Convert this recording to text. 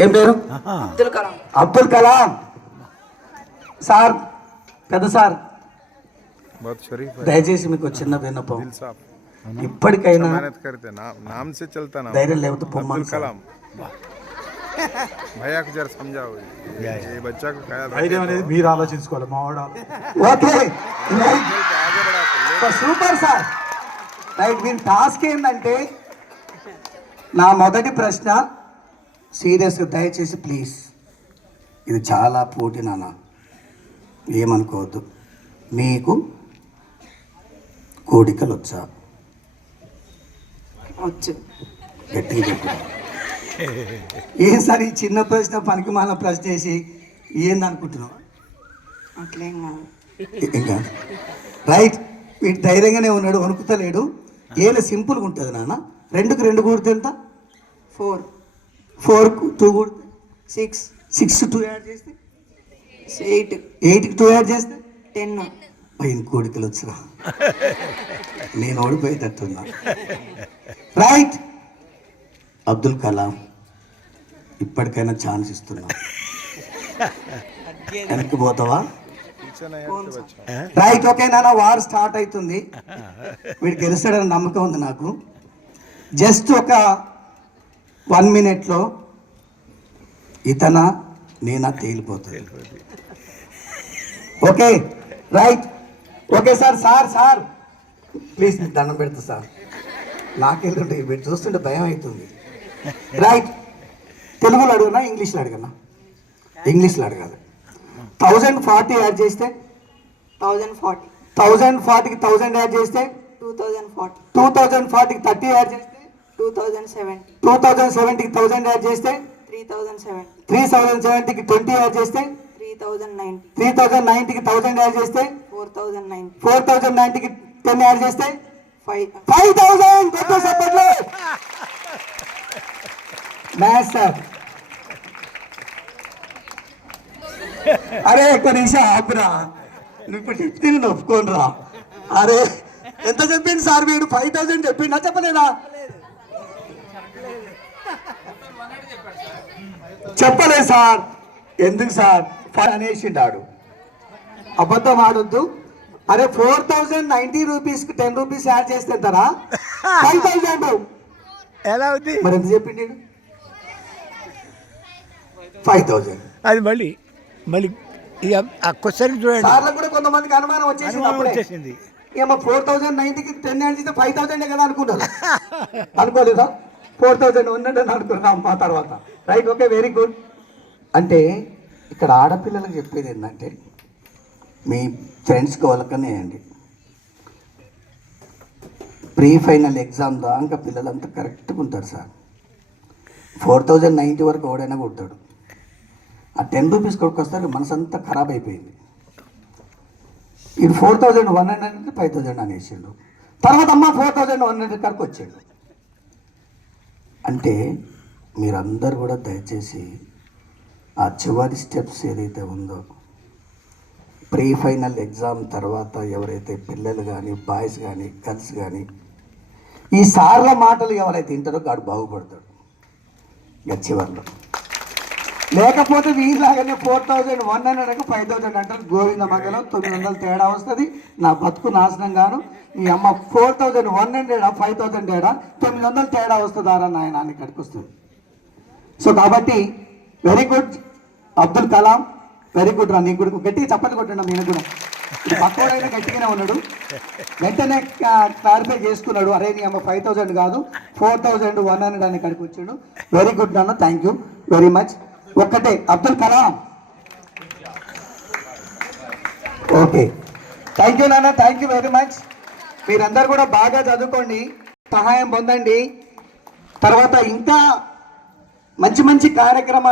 ఏం పేరు? అబ్దుల్ కలాం. అబ్దుల్ కలాం. సార్ పెద్ద సార్. దయచేసి మీకు చిన్న విన్నపం. ఇప్పటికైనా ధైర్యం లేకపోతే పొమ్మని కలాం. సంజావు. ధైర్యం అనేది మీరు ఆలోచించుకోవాలి మావాడు ఓకే. సార్. మీ టాస్క్ ఏంటంటే నా మొదటి ప్రశ్న సీరియస్ దయచేసి ప్లీజ్. ఇది చాలా పోటీ నాన్న. ఏమనుకోవద్దు. మీకు కోడికలు వచ్చా. వచ్చు గట్టిగా చెప్పు. ఏం సార్ ఈ చిన్న ప్రశ్న పనికి మాల ప్రశ్న చేసి ఏందనుకుంటున్నావు? అట్లేం కాదు. ఇంకా రైట్. వీడు ధైర్యంగానే ఉన్నాడు వణుకుతలేడు. ఏళ్ళు సింపుల్గా ఉంటుంది నాన్న. రెండుకు రెండు కూడితే ఎంత ఫోర్. ఫోర్ టూ కొడితే సిక్స్. సిక్స్ టూ యాడ్ చేస్తే? ఎయిట్. ఎయిట్కి టూ యాడ్ చేస్తే? టెన్. పైన కోడికలు వచ్చిరా. నేను ఓడిపోయేటట్టున్నా. రైట్. అబ్దుల్ కలాం ఇప్పటికైనా ఛాన్స్ ఇస్తున్నా. వెనక్కి పోతావా? రైట్ ఓకే నాన్న వార్ స్టార్ట్ అవుతుంది. వీడు గెలుస్తాడని నమ్మకం ఉంది నాకు. జస్ట్ ఒక వన్ మినిట్లో ఇతన నేనా తేలిపోతుంది. Okay right. Okay sir sir sir. Please మీకు దండం పెడతా సార్. నాకెందుకంటే వీడు చూస్తుంటే భయం అవుతుంది. రైట్. తెలుగులో అడుగునా ఇంగ్లీష్లో అడగనా? ఇంగ్లీష్లో అడగాలి. థౌజండ్ ఫార్టీ యాడ్ చేస్తే? Thousand forty. థౌజండ్ ఫార్టీకి థౌజండ్ యాడ్ చేస్తే? Two thousand forty. Two thousand ఫార్టీకి థర్టీ యాడ్ చేస్తే? Two thousand seventy two thousand సెవెంటీకి thousand add చేస్తే? Three thousand seventy three thousand సెవెంటీకి twenty add చేస్తే? Three thousand ninety three thousand నైన్టీకి thousand add చేస్తే? Four thousand ninety four thousand నైన్టీకి ten add చేస్తే? Five five thousand కొత్త సప్పట్లు maths sir అరే ఒక్క నిమిషం ఆపురా. నువ్వు ఇప్పుడు చెప్తే నేను అరే ఎంత చెప్పింది సార్ వీడు? ఫైవ్ థౌసండ్ చెప్పిండా? చెప్పలేదా? చెప్పలేదు సార్. ఎందుకు సార్? ఫైవ్ అనేసిండాడు. అబద్ధం ఆడొద్దు. అరే ఫోర్ థౌజండ్ నైన్టీ రూపీస్కి టెన్ రూపీస్ యాడ్ చేస్తే ఎంతరా? ఫైవ్ థౌసండ్ ఎలా అవుద్ది? మరి ఎంత చెప్పిండు? ఫైవ్ థౌసండ్ అది మళ్ళీ మళ్ళీ ఆ క్వశ్చన్ చూడండి. సార్లకు కూడా కొంతమందికి అనుమానం వచ్చేసింది వచ్చేసింది. ఏమో ఫోర్ థౌసండ్ నైన్టీకి టెన్ యాడ్ చేస్తే ఫైవ్ థౌసండ్ కదా అనుకున్నారు. అనుకోలేదా? ఫోర్ థౌసండ్ ఉన్నట్టు అనుకున్నాం మా తర్వాత. Right okay very good. అంటే ఇక్కడ ఆడపిల్లలకు చెప్పేది ఏంటంటే మీ ఫ్రెండ్స్కి వాళ్ళకనే అండి. ప్రీ ఫైనల్ ఎగ్జామ్ దాకా పిల్లలంతా కరెక్ట్గా ఉంటారు సార్. ఫోర్ థౌజండ్ నైంటీ వరకు ఎవడైనా కొడతాడు. ఆ టెన్ రూపీస్ కొడుకొస్తారు మనసంతా ఖరాబ్ అయిపోయింది. ఇది four thousand one hundred five thousand అనేసిండు. తర్వాత అమ్మ ఫోర్ థౌజండ్ వన్ హండ్రెడ్ కరకు వచ్చాడు అంటే మీరందరూ కూడా దయచేసి ఆ చివరి స్టెప్స్ ఏదైతే ఉందో ప్రీ ఫైనల్ ఎగ్జామ్ తర్వాత ఎవరైతే పిల్లలు కానీ బాయ్స్ కానీ గర్ల్స్ కానీ ఈ సార్ల మాటలు ఎవరైతే వింటారో గాడు బాగుపడతాడు. ఇక లేకపోతే వీళ్ళలాగానే four thousand one hundred five thousand అంటారు. గోవింద మంగళం తొమ్మిది వందలు తేడా వస్తుంది. నా బతుకు నాశనం గాను. ఈ అమ్మ four thousand one hundred five thousand తేడా. తొమ్మిది వందలు తేడా వస్తుందారా నాయన అని ఇక్కడికి వస్తుంది. సో కాబట్టి very good Abdul Kalam. Very good రా నీకు కూడా గట్టిగా చప్పట్లు కొట్టండి నేను కూడా. పక్కోడైనా గట్టిగానే ఉన్నాడు. వెంటనే క్లారిఫై చేసుకున్నాడు. అరే నీ అమ్మ ఫైవ్ థౌసండ్ కాదు. ఫోర్ థౌజండ్ వన్ హండ్రెడ్ అని కడికి వచ్చాడు. వెరీ గుడ్ నాన్న థ్యాంక్ యూ వెరీ మచ్ ఒక్కటే Abdul Kalam. Okay. Thank you నాన్న. థ్యాంక్ యూ వెరీ మచ్ మీరందరూ కూడా బాగా చదువుకోండి. సహాయం పొందండి. తర్వాత ఇంకా మంచి మంచి కార్యక్రమాలు